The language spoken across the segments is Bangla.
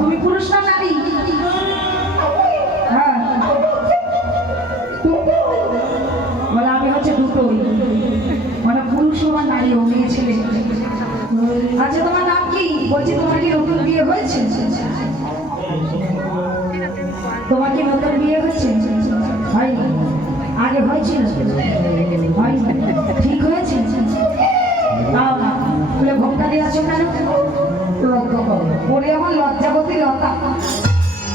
তুমি পুরুষ না নারী? হ্যাঁ বলে আমি হচ্ছে দুটোই, মানে পুরুষ আর নারী ও মেয়ে ছেলে। আচ্ছা তোমার নাম কি? বলছি তোমার কি নতুন বিয়ে হয়েছে? তোমার কি নতুন বিয়ে হয়েছে? হয়নি? আগে হয়েছিল? হয়নি? ঠিক হয়েছে? তাও না বলে ভোক্তা দিয়ে আছো কেন? ওরে আমার লজ্জাবতী লতা,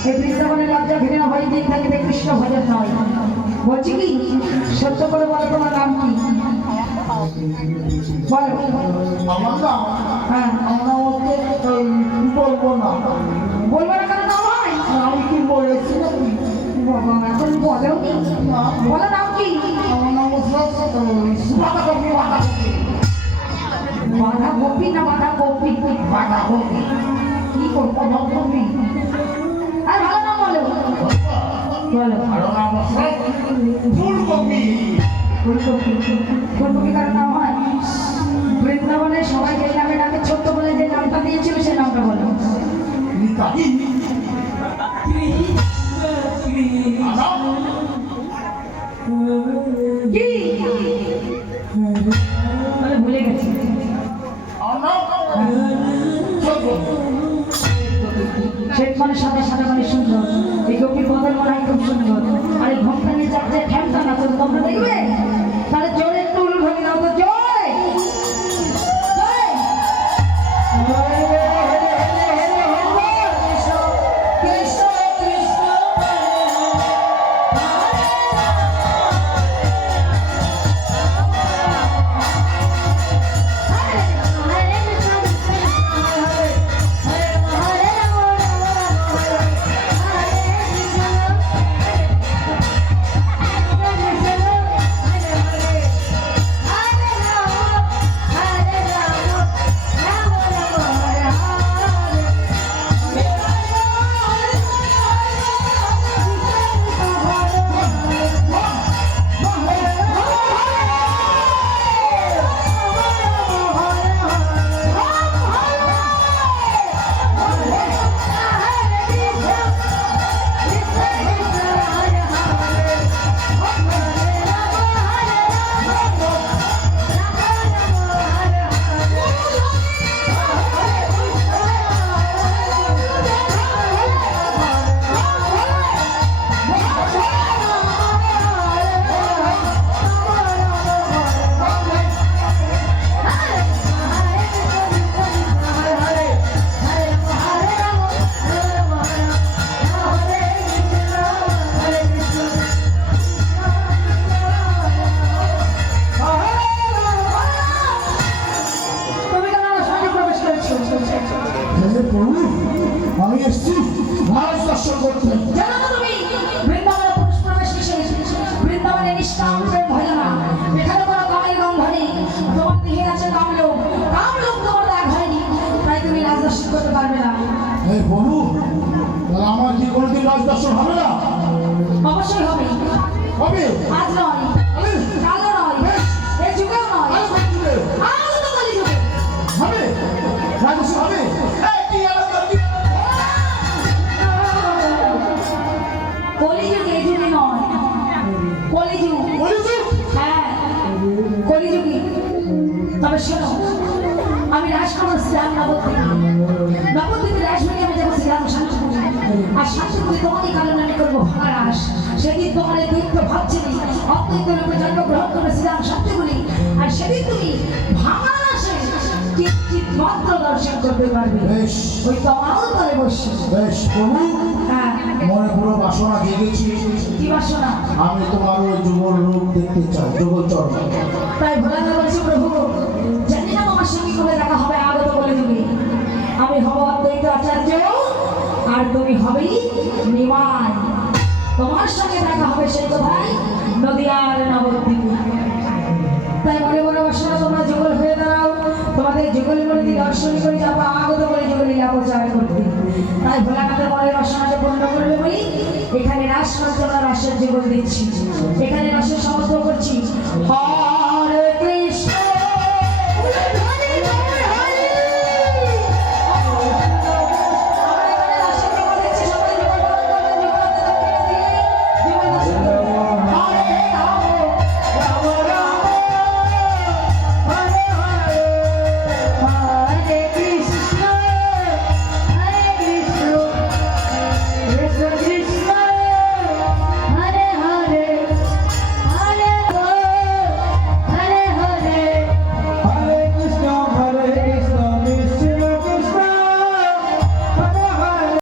এই বৃন্দাবনের লজ্জা ঘৃণা হয় দিন থাকিতে কৃষ্ণ ভজন নয়। বলছি কি সত্য করে বলো তোমার নাম কি? বলো। আমার নাম? হ্যাঁ। আমার নাম বলবো না। বলবো না কেন? নাম হয় আমি কি বলেছি নাকি? বাবা এখন বলেও নি। বলো নাম কি? আমার নাম বাঁধাকপি। বাঁধাকপি না বাঁধাকপি? বাঁধাকপি। কি করবো বাঁধাকপি? আর ভালো নাম বলো। বলো। ভালো নাম হচ্ছে ফুলকপি। ফুলকপি। ফুলকপি কারো নাম হয়? বৃন্দাবনে সবাই যে নামে ডাকে ছোট্ট বলে যে নামটা দিয়েছিল সেই নামটা বলো। কি ভুলে গেছি? শেখ মানে সাদা সাদা মানে সুন্দর, এই গভীর বদল মনে হয় খুব সুন্দর। আর এই ঘন্টা নিয়ে চাচ্ছে ঠ্যাংটা না চল তোমরা দেখবে, তাহলে জোরে একটু উলুধ্বনি দাও তো। জয় আমি এসছি মহারাজ দর্শন করতে। জানো তো তুমি বৃন্দাবনে পুরুষ প্রবেশ কিসে? বৃন্দাবনে নিষ্কাম প্রেম হয় না, এখানে কোনো কামের গন্ধ নেই। তোমার দেহে আছে কামলোক, কামলোক তোমার দেখ হয়নি, তাই তুমি রাজা দর্শন করতে পারবে না। এই প্রভু তাহলে আমার কি কোনোদিন রাজ দর্শন হবে না? অবশ্যই হবে, হবে? আজ নয়, হবে? কালও নয়, বেশ। এই যুগেও নয়, আরে কোন যুগে? আজ তো কালী যুগে। হবে? রাজ দর্শন হবে? এই কি আলাদা কি? কলিযুগে, এই যুগে নয়, কলিযুগ। বলিস? হ্যাঁ, কলিযুগে। তবে শোনো, আমি রাজকুমার শ্রীরাম নবদ্বীপে রাজবাড়ি আমি যাবো শ্রীরাম শান্তিপুরে। আর শান্তিপুরে তোমারই কারণে আমি করবো ভাঙা রাস। সেদিন তোমার এই দৈত্য ভাবছিলি অত্যন্ত রূপে জন্মগ্রহণ করবে শ্রীরাম শান্তিপুরে। আর সেদিন তুমি ভাঙা রাসে চিৎ মাত্র দর্শন করতে পারবে। বেশ ওই তোমারও তলে বসছে। বেশ প্রভু হ্যাঁ, মনে পুরো বাসনা জেগেছি, কি বাসনা? আমি তোমার ওই যুগল রূপ দেখতে চাই, যুগল চরণ। তাই ভোলাদা বলছি প্রভু, জানি না আমার সঙ্গে কবে দেখা হবে আগত বলে তুমি। আমি হব অদ্বৈত আচার্য আর তুমি হবেই নিমাই। তোমার সঙ্গে দেখা হবে সেই কোথায়? নদিয়ার নবদ্বীপে। তাই মনে মনে বাসনা তোমরা যুগল হয়ে দাঁড়াও, তোমাদের যুগল মূর্তি দর্শন করে যাবো আগত বলে যুগল লীলা প্রচার করতে। তাই ভোলানাথের মনে বাসনাকে পূর্ণ করবে বলি এখানে রাস মন্ত্রণা রাসের যুগল দিচ্ছি, এখানে রাসের সমর্থ করছি।